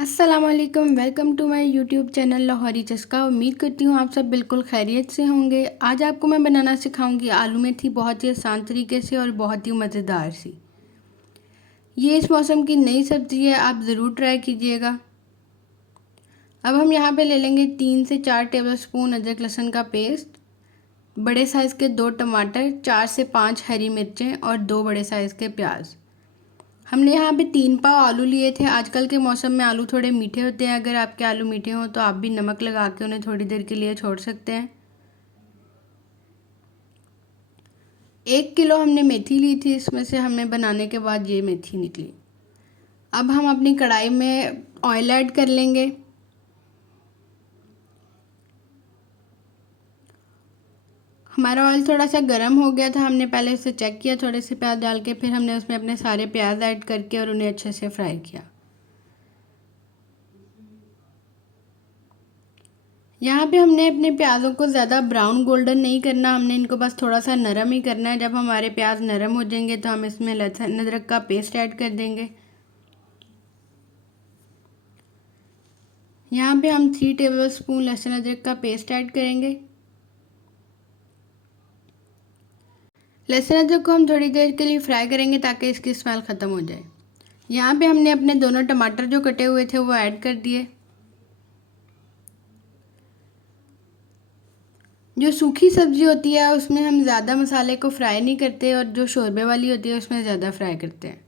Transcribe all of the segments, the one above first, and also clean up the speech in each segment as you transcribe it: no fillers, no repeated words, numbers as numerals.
अस्सलाम वालेकुम, welcome to my YouTube channel Lahori Chaska. उम्मीद करती हूँ आप सब बिल्कुल खैरियत से होंगे। आज आपको मैं बनाना सिखाऊंगी आलू मेथी, बहुत ही आसान तरीके से और बहुत ही मज़ेदार सी। ये इस मौसम की नई सब्ज़ी है, आप ज़रूर ट्राई कीजिएगा। अब हम यहाँ पे ले लेंगे 3 से 4 टेबलस्पून अदरक लहसुन का पेस्ट, बड़े साइज़ के 2 टमाटर, 4 से 5 हरी मिर्चें और 2 बड़े साइज़ के प्याज। हमने यहाँ पे 3 पाव आलू लिए थे। आजकल के मौसम में आलू थोड़े मीठे होते हैं, अगर आपके आलू मीठे हों तो आप भी नमक लगा के उन्हें थोड़ी देर के लिए छोड़ सकते हैं। 1 किलो हमने मेथी ली थी, इसमें से हमें बनाने के बाद ये मेथी निकली। अब हम अपनी कढ़ाई में ऑयल ऐड कर लेंगे। हमारा ऑयल थोड़ा सा गर्म हो गया था, हमने पहले उसे चेक किया थोड़े से प्याज डाल के, फिर हमने उसमें अपने सारे प्याज ऐड करके और उन्हें अच्छे से फ्राई किया। यहाँ पे हमने अपने प्याज़ों को ज़्यादा ब्राउन गोल्डन नहीं करना, हमने इनको बस थोड़ा सा नरम ही करना है। जब हमारे प्याज नरम हो जाएंगे तो हम इसमें लहसुन अदरक का पेस्ट ऐड कर देंगे। यहाँ पे हम 3 टेबलस्पून लहसुन अदरक का पेस्ट ऐड करेंगे। लहसुन अदरक को हम थोड़ी देर के लिए फ्राई करेंगे ताकि इसकी स्मेल ख़त्म हो जाए। यहाँ पे हमने अपने दोनों टमाटर जो कटे हुए थे वो ऐड कर दिए। जो सूखी सब्ज़ी होती है उसमें हम ज़्यादा मसाले को फ्राई नहीं करते, और जो शोरबे वाली होती है उसमें ज़्यादा फ्राई करते हैं।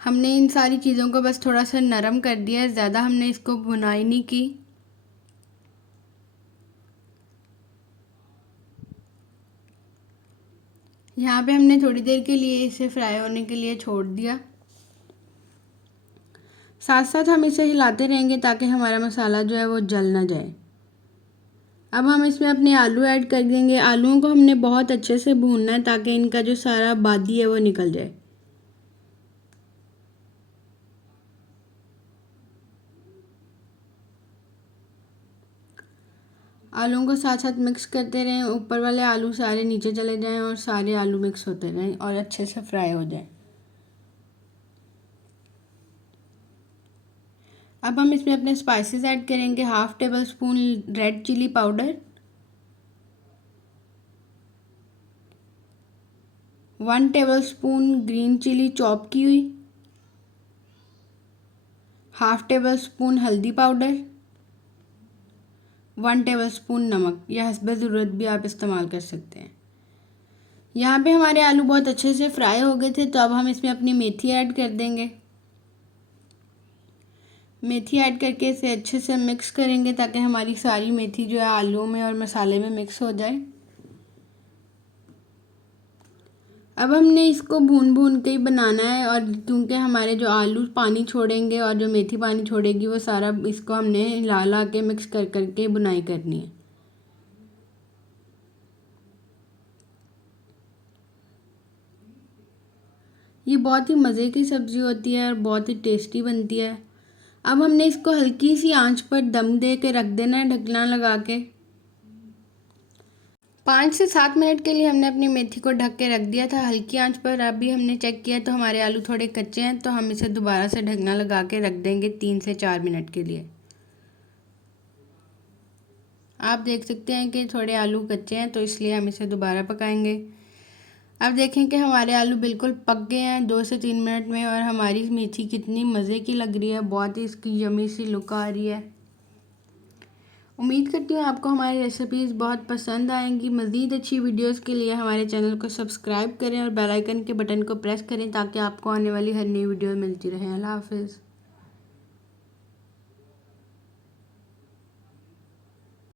हमने इन सारी चीज़ों को बस थोड़ा सा नरम कर दिया है, ज़्यादा हमने इसको भुनाई नहीं की। यहाँ पे हमने थोड़ी देर के लिए इसे फ्राई होने के लिए छोड़ दिया। साथ साथ हम इसे हिलाते रहेंगे ताकि हमारा मसाला जो है वो जल ना जाए। अब हम इसमें अपने आलू ऐड कर देंगे। आलूओं को हमने बहुत अच्छे से भूनना है ताकि इनका जो सारा बादी है वो निकल जाए। आलूओं को साथ साथ मिक्स करते रहें, ऊपर वाले आलू सारे नीचे चले जाएं और सारे आलू मिक्स होते रहें और अच्छे से फ्राई हो जाएं। अब हम इसमें अपने स्पाइसेस ऐड करेंगे। 1/2 tablespoon red chilli powder, 1 tablespoon green chilli chop की हुई, 1/2 टेबलस्पून हल्दी पाउडर, 1 टेबलस्पून नमक, या हस्बे ज़रूरत भी आप इस्तेमाल कर सकते हैं। यहाँ पे हमारे आलू बहुत अच्छे से फ्राई हो गए थे, तो अब हम इसमें अपनी मेथी ऐड कर देंगे। मेथी ऐड करके इसे अच्छे से मिक्स करेंगे ताकि हमारी सारी मेथी जो है आलू में और मसाले में मिक्स हो जाए। अब हमने इसको भून भून के ही बनाना है, और क्योंकि हमारे जो आलू पानी छोड़ेंगे और जो मेथी पानी छोड़ेगी, वो सारा इसको हमने हिला ला के मिक्स कर करके बुनाई करनी है। ये बहुत ही मज़े की सब्ज़ी होती है और बहुत ही टेस्टी बनती है। अब हमने इसको हल्की सी आंच पर दम दे के रख देना है, ढकना लगा के। 5 से 7 मिनट के लिए हमने अपनी मेथी को ढक के रख दिया था हल्की आंच पर। अभी हमने चेक किया तो हमारे आलू थोड़े कच्चे हैं, तो हम इसे दोबारा से ढकना लगा के रख देंगे 3 से 4 मिनट के लिए। आप देख सकते हैं कि थोड़े आलू कच्चे हैं, तो इसलिए हम इसे दोबारा पकाएंगे। अब देखें कि हमारे आलू बिल्कुल पक गए हैं 2 से 3 मिनट में, और हमारी मेथी कितनी मज़े की लग रही है, बहुत ही इसकी यमी सी लुक आ रही है। उम्मीद करती हूँ आपको हमारी रेसिपीज़ बहुत पसंद आएंगी। मज़ीद अच्छी वीडियोस के लिए हमारे चैनल को सब्सक्राइब करें और बेल आइकन के बटन को प्रेस करें ताकि आपको आने वाली हर नई वीडियो मिलती रहे। अल्लाह हाफ़िज़।